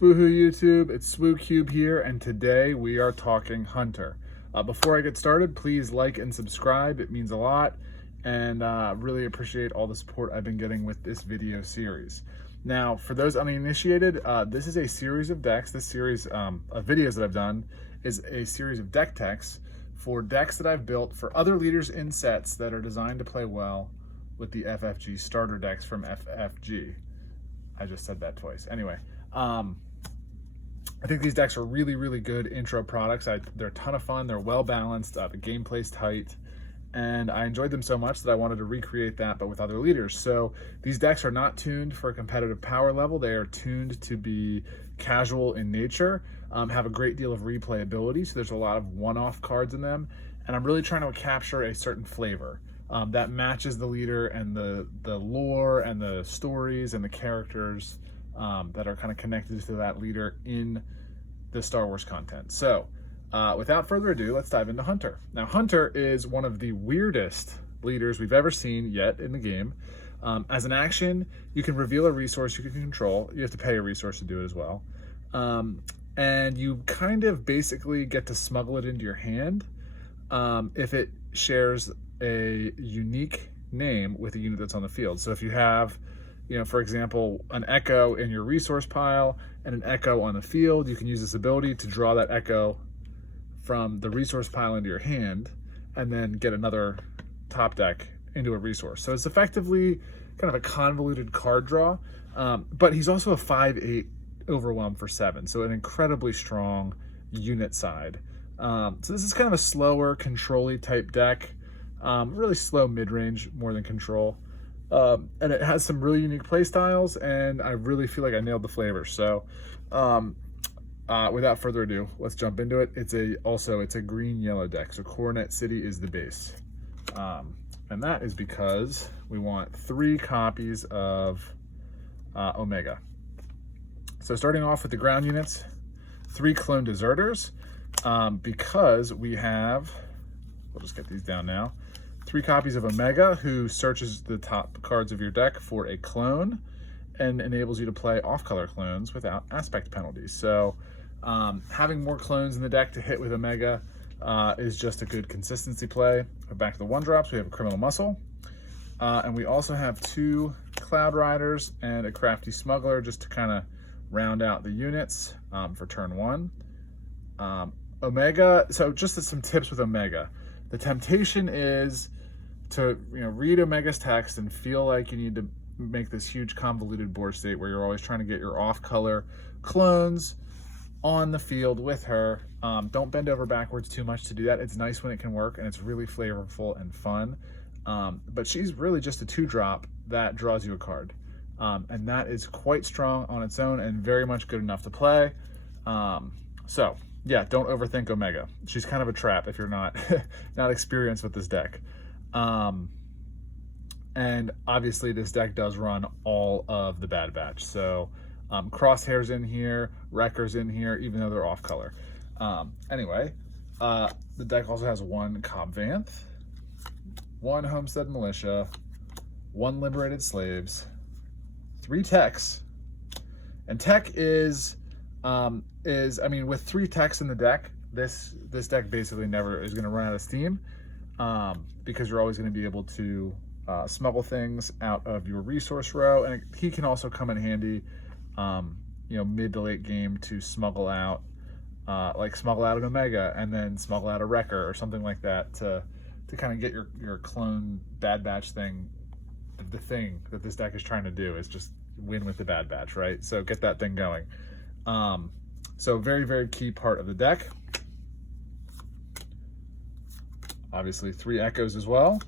Swoohoo YouTube, it's SwooCube here, and today we are talking Hunter. Before I get started, please like and subscribe. It means a lot, and really appreciate all the support I've been getting with this video series. Now, for those uninitiated, this is a series of decks. This series of videos that I've done is a series of deck techs for decks that I've built for other leaders in sets that are designed to play well with the FFG starter decks from FFG. I just said that twice. Anyway, I think these decks are really, really good intro products. They're a ton of fun. They're well balanced. The gameplay's tight. And I enjoyed them so much that I wanted to recreate that, but with other leaders. So these decks are not tuned for a competitive power level. They are tuned to be casual in nature, have a great deal of replayability. So there's a lot of one-off cards in them. And I'm really trying to capture a certain flavor that matches the leader and the lore and the stories and the characters that are kind of connected to that leader in the Star Wars content. So without further ado, let's dive into Hunter. Now, Hunter is one of the weirdest leaders we've ever seen yet in the game. As an action, you can reveal a resource you can control. You have to pay a resource to do it as well. And you kind of basically get to smuggle it into your hand if it shares a unique name with a unit that's on the field. So if you have, for example, an Echo in your resource pile and an Echo on the field, you can use this ability to draw that Echo from the resource pile into your hand and then get another top deck into a resource. So it's effectively kind of a convoluted card draw, but he's also a 5/8 overwhelm for 7, so an incredibly strong unit side. So this is kind of a slower, control-y type deck, really slow mid-range more than control. And it has some really unique play styles, and I really feel like I nailed the flavor. So without further ado, let's jump into it. It's a green-yellow deck, so Coronet City is the base. And that is because we want 3 copies of Omega. So starting off with the ground units, 3 clone deserters, because we have, we'll just get these down now, 3 copies of Omega, who searches the top cards of your deck for a clone and enables you to play off-color clones without aspect penalties. So having more clones in the deck to hit with Omega is just a good consistency play. Back to the 1-drops, we have a Criminal Muscle. And we also have 2 Cloud Riders and a Crafty Smuggler just to kind of round out the units for turn 1. Omega, so just some tips with Omega. The temptation is to read Omega's text and feel like you need to make this huge convoluted board state where you're always trying to get your off-color clones on the field with her. Don't bend over backwards too much to do that. It's nice when it can work, and it's really flavorful and fun. But she's really just a 2-drop that draws you a card. And that is quite strong on its own and very much good enough to play. So yeah, don't overthink Omega. She's kind of a trap if you're not not experienced with this deck. And obviously this deck does run all of the Bad Batch. So Crosshair's in here, Wrecker's in here, even though they're off color. Anyway, the deck also has 1 Cobb Vanth, 1 Homestead Militia, 1 Liberated Slaves, 3 techs. And tech is with 3 techs in the deck, this deck basically never is going to run out of steam, because you're always going to be able to smuggle things out of your resource row, and he can also come in handy, mid to late game to smuggle out, smuggle out an Omega and then smuggle out a Wrecker or something like that to kind of get your clone Bad Batch thing. The thing that this deck is trying to do is just win with the Bad Batch, right? So get that thing going. So very, very key part of the deck. Obviously 3 Echoes as well.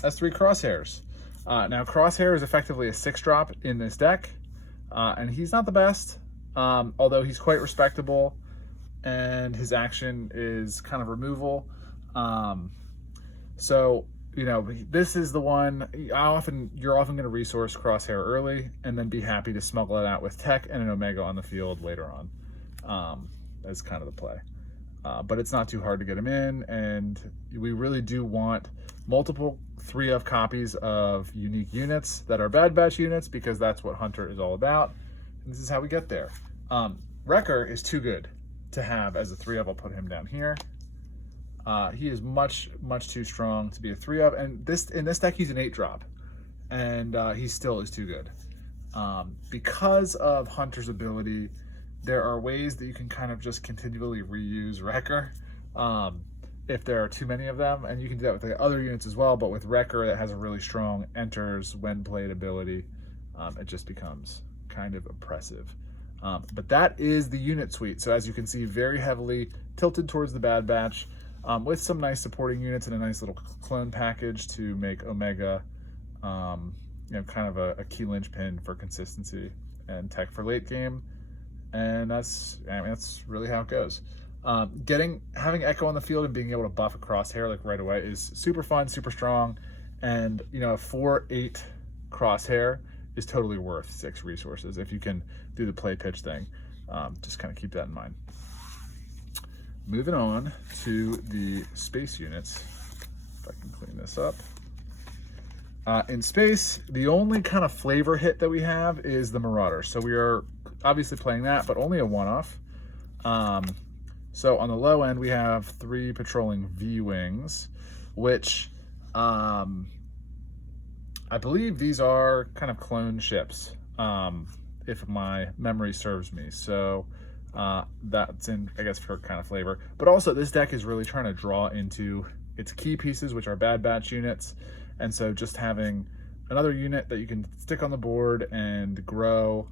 That's 3 Crosshairs. Now Crosshair is effectively a 6-drop in this deck, and he's not the best, although he's quite respectable, and his action is kind of removal. So this is the one you're often going to resource Crosshair early and then be happy to smuggle it out with tech and an Omega on the field later on. That's kind of the play. But it's not too hard to get him in, and we really do want multiple 3-of copies of unique units that are Bad Batch units, because that's what Hunter is all about. And this is how we get there. Wrecker is too good to have as a 3-of. I'll put him down here. He is much too strong to be a 3-of, and in this deck he's an 8-drop, and he still is too good. Because of Hunter's ability, there are ways that you can kind of just continually reuse Wrecker if there are too many of them, and you can do that with the other units as well, but with Wrecker that has a really strong enters when played ability, it just becomes kind of oppressive. But that is the unit suite. So as you can see, very heavily tilted towards the Bad Batch, with some nice supporting units and a nice little clone package to make Omega kind of a key linchpin for consistency and tech for late game. And that's really how it goes. Having Echo on the field and being able to buff a Crosshair like right away is super fun, super strong, and a 4/8 Crosshair is totally worth 6 resources if you can do the play pitch thing. Just kind of keep that in mind. Moving on to the space units, if I can clean this up. In space, the only kind of flavor hit that we have is the Marauder. So we are obviously playing that, but only a 1-off. So on the low end, we have 3 patrolling V-Wings, which I believe these are kind of clone ships, if my memory serves me. So that's in, I guess, for kind of flavor. But also, this deck is really trying to draw into its key pieces, which are Bad Batch units. And so just having another unit that you can stick on the board and grow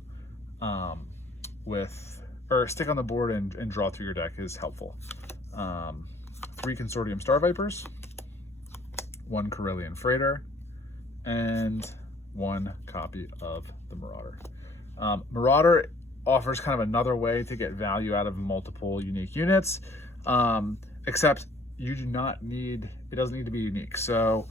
stick on the board and draw through your deck is helpful. 3 Consortium Star Vipers, 1 Corellian Freighter, and 1 copy of the Marauder. Marauder offers kind of another way to get value out of multiple unique units, except you do not need, it doesn't need to be unique. So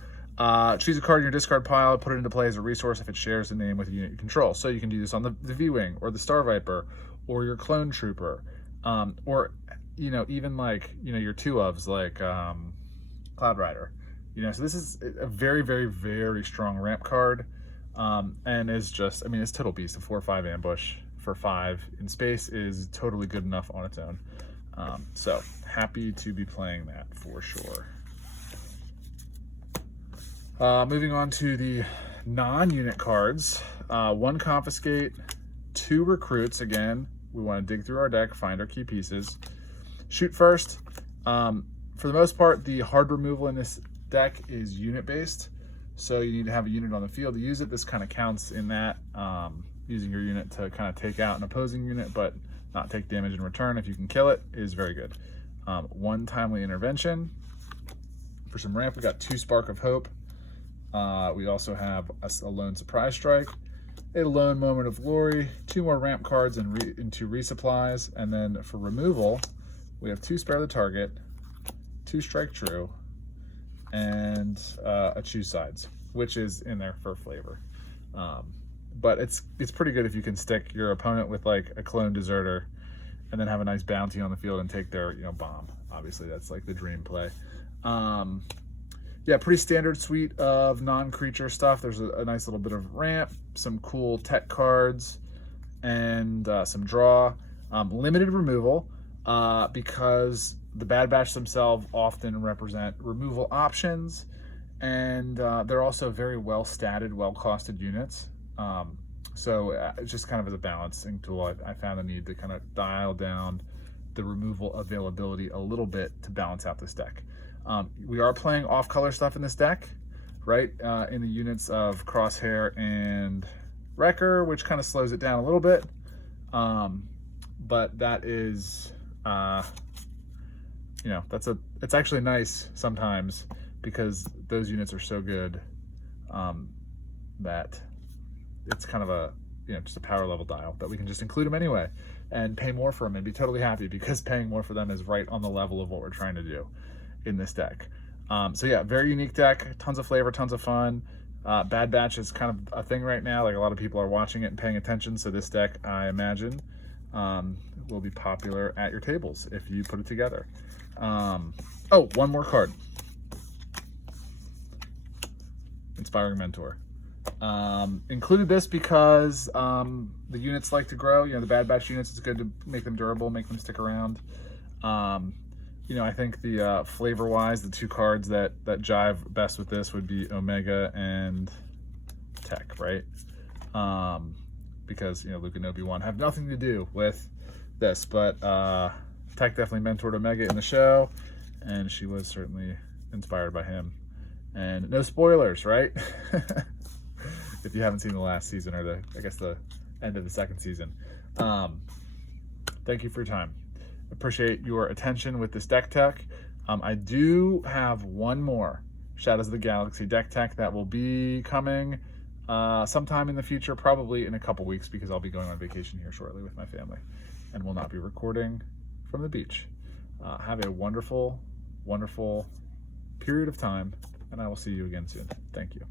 choose a card in your discard pile, put it into play as a resource if it shares the name with a unit you control. So you can do this on the V-Wing or the Star Viper or your Clone Trooper, or even like your 2-ofs like Cloud Rider. So this is a very, very, very strong ramp card, and is just, it's total beast. A 4/5 ambush for 5 in space is totally good enough on its own. So happy to be playing that for sure. Moving on to the non-unit cards, 1 Confiscate, 2 Recruits. Again, we want to dig through our deck, find our key pieces. Shoot First. For the most part, the hard removal in this deck is unit-based, so you need to have a unit on the field to use it. This kind of counts in that, using your unit to kind of take out an opposing unit, but not take damage in return if you can kill it is very good. 1 Timely Intervention. For some ramp, we got 2 Spark of Hope. We also have a Lone Surprise Strike, a Lone Moment of Glory, 2 more ramp cards and 2 resupplies, and then for removal, we have 2 Spare the Target, 2 Strike True, and a Choose Sides, which is in there for flavor. But it's pretty good if you can stick your opponent with like a Clone Deserter, and then have a nice bounty on the field and take their bomb. Obviously, that's like the dream play. Yeah, pretty standard suite of non-creature stuff. There's a nice little bit of ramp, some cool tech cards, and some draw. Limited removal, because the Bad Batch themselves often represent removal options, and they're also very well-statted, well-costed units. So it's just kind of as a balancing tool, I found the need to kind of dial down the removal availability a little bit to balance out this deck. We are playing off-color stuff in this deck, right? In the units of Crosshair and Wrecker, which kind of slows it down a little bit. But that is, it's actually nice sometimes because those units are so good that it's kind of just a power level dial that we can just include them anyway and pay more for them and be totally happy because paying more for them is right on the level of what we're trying to do in this deck. So yeah, very unique deck, tons of flavor, tons of fun. Bad Batch is kind of a thing right now. Like a lot of people are watching it and paying attention. So this deck, I imagine, will be popular at your tables if you put it together. Oh, one more card. Inspiring Mentor. Included this because the units like to grow. The Bad Batch units, it's good to make them durable, make them stick around. I think the flavor-wise, the two cards that jive best with this would be Omega and Tech, right? Because Luke and Obi-Wan have nothing to do with this, but Tech definitely mentored Omega in the show, and she was certainly inspired by him. And no spoilers, right? If you haven't seen the last season, or the end of the second season. Thank you for your time. Appreciate your attention with this deck tech. I do have one more Shadows of the Galaxy deck tech that will be coming sometime in the future, probably in a couple weeks, because I'll be going on vacation here shortly with my family and will not be recording from the beach. Have a wonderful, wonderful period of time, and I will see you again soon. Thank you.